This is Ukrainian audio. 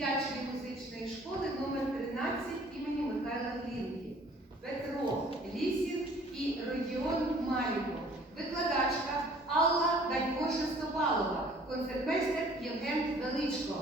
дитячої музичної школи номер 13 імені Михайла Глінки. Петро Лісів і Родіон Маліко. Викладачка Алла Данько Шестопалова, концертмейстер Євген Величко.